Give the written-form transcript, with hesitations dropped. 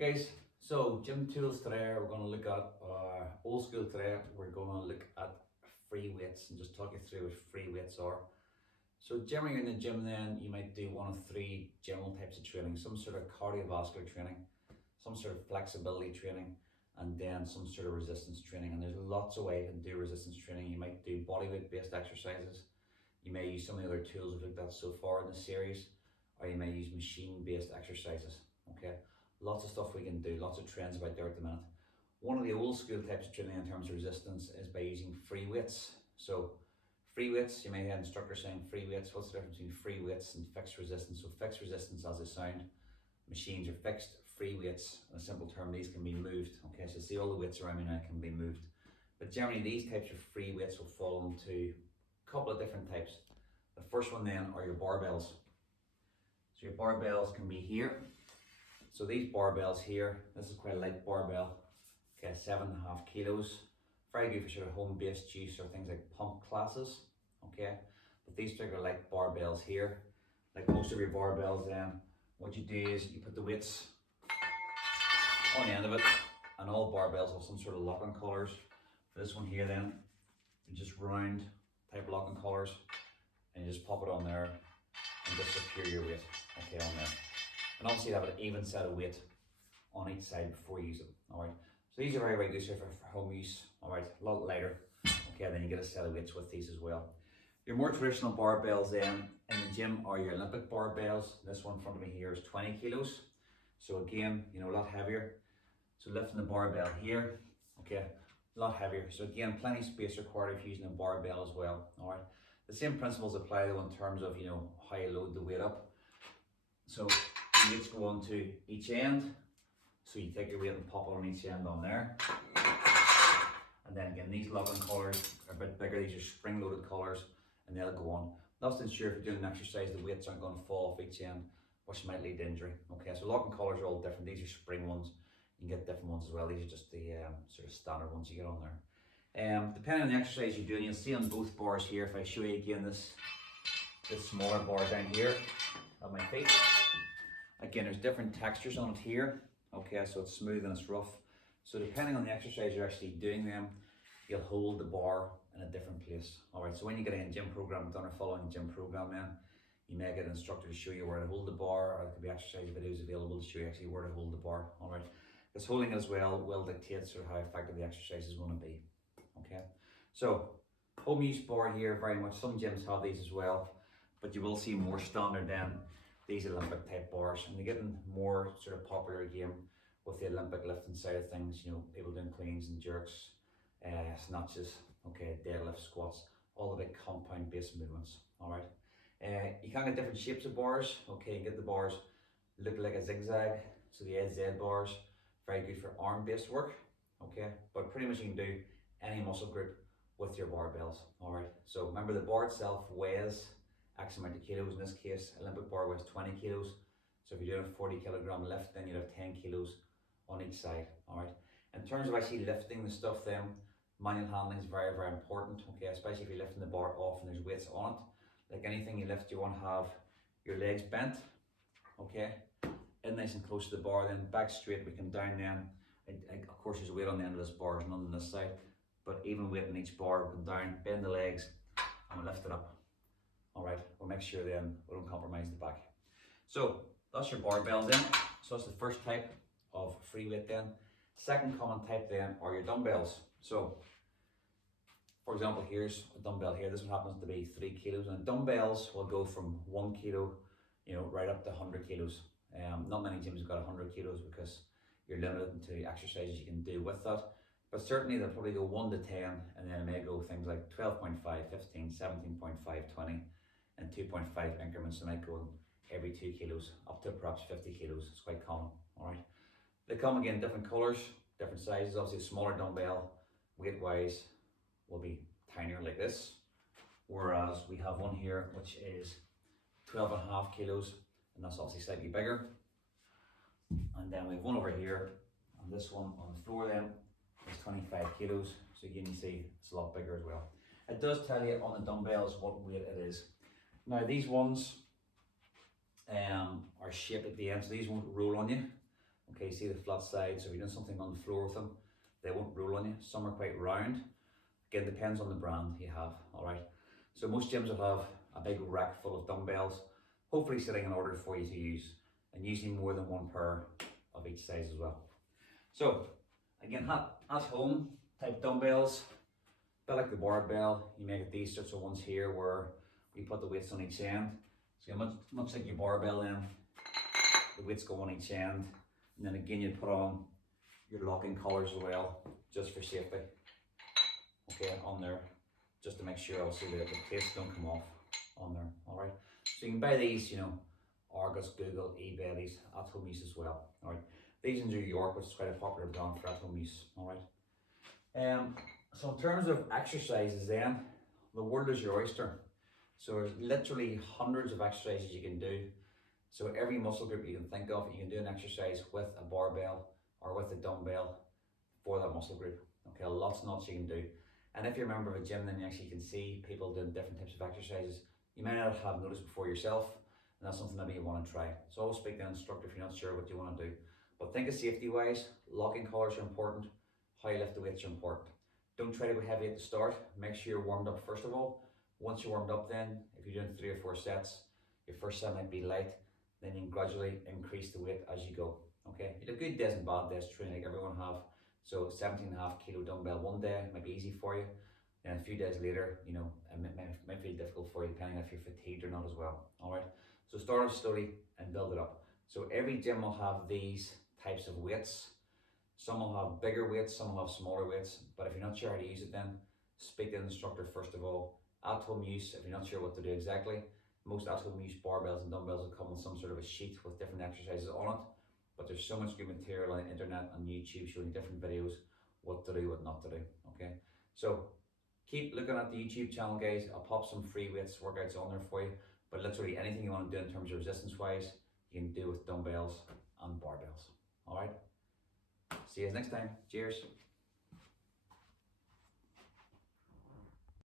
Right guys, so gym tools today, we're going to look at old school today. We're going to look at free weights and just talk you through what free weights are. So generally in the gym then, you might do one of three general types of training: some sort of cardiovascular training, some sort of flexibility training, and then some sort of resistance training. And there's lots of ways to do resistance training. You might do bodyweight based exercises. You may use some of the other tools we've looked at so far in the series, or you may use machine based exercises. Okay. Lots of stuff we can do, lots of trends about there at the minute. One of the old school types of training in terms of resistance is by using free weights. So free weights, you may hear instructors saying free weights. What's the difference between free weights and fixed resistance? So fixed resistance, as they sound, machines are fixed. Free weights, in a simple term, these can be moved. Okay, so see all the weights around me now can be moved. But generally these types of free weights will fall into a couple of different types. The first one then are your barbells. So your barbells can be here. So these barbells here, this is quite a light barbell, okay, 7.5 kilos. Very good for sort of home-based use or things like pump classes, okay. But these particular light barbells here, like most of your barbells then, what you do is you put the weights on the end of it, and all barbells have some sort of locking collars. For this one here then, just round type locking collars, and you just pop it on there and just secure your weight, okay, on there. And obviously you have an even set of weight on each side before you use it. Alright. So these are very, very good for home use. Alright, a lot lighter. Okay, then you get a set of weights with these as well. Your more traditional barbells then in the gym are your Olympic barbells. This one in front of me here is 20 kilos. So again, you know, a lot heavier. So lifting the barbell here, okay, a lot heavier. So again, plenty of space required if you're using a barbell as well. Alright. The same principles apply though in terms of, you know, how you load the weight up. So the weights go onto each end, so you take your weight and pop it on each end on there. And then again, these locking collars are a bit bigger. These are spring loaded collars, and they'll go on. That's to ensure if you're doing an exercise the weights aren't going to fall off each end, which might lead to injury. Okay, so locking collars are all different. These are spring ones. You can get different ones as well. These are just the sort of standard ones you get on there. Depending on the exercise you're doing, you'll see on both bars here, if I show you again this smaller bar down here at my feet. Again, there's different textures on it here. Okay, so it's smooth and it's rough. So depending on the exercise you're actually doing them, you'll hold the bar in a different place. Alright, so when you get a gym program done or following a gym program then, you may get an instructor to show you where to hold the bar, or there could be exercise videos available to show you actually where to hold the bar. Alright, because holding it as well will dictate sort of how effective the exercise is going to be. Okay, so home use bar here very much. Some gyms have these as well, but you will see more standard than these Olympic type bars, and they're getting more sort of popular again with the Olympic lifting side of things. You know, people doing cleans and jerks, snatches, okay, deadlifts, squats, all the big compound based movements. All right, you can get different shapes of bars. Okay, you get the bars look like a zigzag, so the AZ bars, very good for arm based work. Okay, but pretty much you can do any muscle group with your barbells. All right, so remember the bar itself weighs X amount of kilos. In this case, Olympic bar weighs 20 kilos. So if you're doing a 40 kilogram lift, then you'd have 10 kilos on each side. All right. In terms of actually lifting the stuff, then manual handling is very, very important. Okay, especially if you're lifting the bar off and there's weights on it. Like anything you lift, you want to have your legs bent. Okay, in nice and close to the bar, then back straight. We come down then. Of course, there's a weight on the end of this bar, there's none on this side. But even weight on each bar, we come down, bend the legs, and we lift it up. Alright, we'll make sure then we don't compromise the back. So that's your barbell then. So that's the first type of free weight then. Second common type then are your dumbbells. So for example, here's a dumbbell here. This one happens to be 3 kilos, and dumbbells will go from 1 kilo, you know, right up to 100 kilos. Not many gyms have got 100 kilos because you're limited to exercises you can do with that. But certainly they'll probably go 1 to 10, and then it may go things like 12.5, 15, 17.5, 20. And 2.5 increments, and I go every 2 kilos up to perhaps 50 kilos. It's quite common. All right, they come again different colors, different sizes. Obviously, a smaller dumbbell weight wise will be tinier like this, whereas we have one here which is 12.5 kilos, and that's obviously slightly bigger. And then we have one over here, and this one on the floor then is 25 kilos. So again, you see it's a lot bigger as well. It does tell you on the dumbbells what weight it is. Now these ones are shaped at the end, so these won't roll on you. Okay, see the flat sides. So if you're doing something on the floor with them, they won't roll on you. Some are quite round. Again, depends on the brand you have, all right? So most gyms will have a big rack full of dumbbells, hopefully sitting in order for you to use, and usually more than one pair of each size as well. So again, at home type dumbbells, a bit like the barbell, you make these sorts of ones here where we put the weights on each end. So much like your barbell then, the weights go on each end, and then again you put on your locking collars as well, just for safety. Okay, on there, just to make sure obviously the plates don't come off on there, all right? So you can buy these, you know, Argos, Google, eBay, these at home use as well, all right? These in New York, which is quite a popular brand for at home use, all right? So in terms of exercises then, the world is your oyster. So there's literally hundreds of exercises you can do. So every muscle group you can think of, you can do an exercise with a barbell or with a dumbbell for that muscle group. Okay, lots and lots you can do. And if you're a member of a gym, then you actually can see people doing different types of exercises you may not have noticed before yourself, and that's something that you want to try. So always speak to an instructor if you're not sure what you want to do. But think of safety wise, locking collars are important, how you lift the weights are important. Don't try to go heavy at the start, make sure you're warmed up first of all. Once you're warmed up then, if you're doing 3 or 4 sets, your first set might be light, then you can gradually increase the weight as you go. Okay, you have good days and bad days training like everyone have. So 17.5 kilo dumbbell one day might be easy for you. And a few days later, you know, it might feel difficult for you depending if you're fatigued or not as well. All right. So start off slowly and build it up. So every gym will have these types of weights. Some will have bigger weights, some will have smaller weights. But if you're not sure how to use it, then speak to the instructor first of all. At home use, if you're not sure what to do exactly, most at home use barbells and dumbbells will come with some sort of a sheet with different exercises on it. But there's so much good material on the internet and YouTube showing different videos, what to do, what not to do. Okay, so keep looking at the YouTube channel, guys. I'll pop some free weights workouts on there for you. But literally anything you want to do in terms of resistance wise, you can do with dumbbells and barbells. All right. See you next time. Cheers.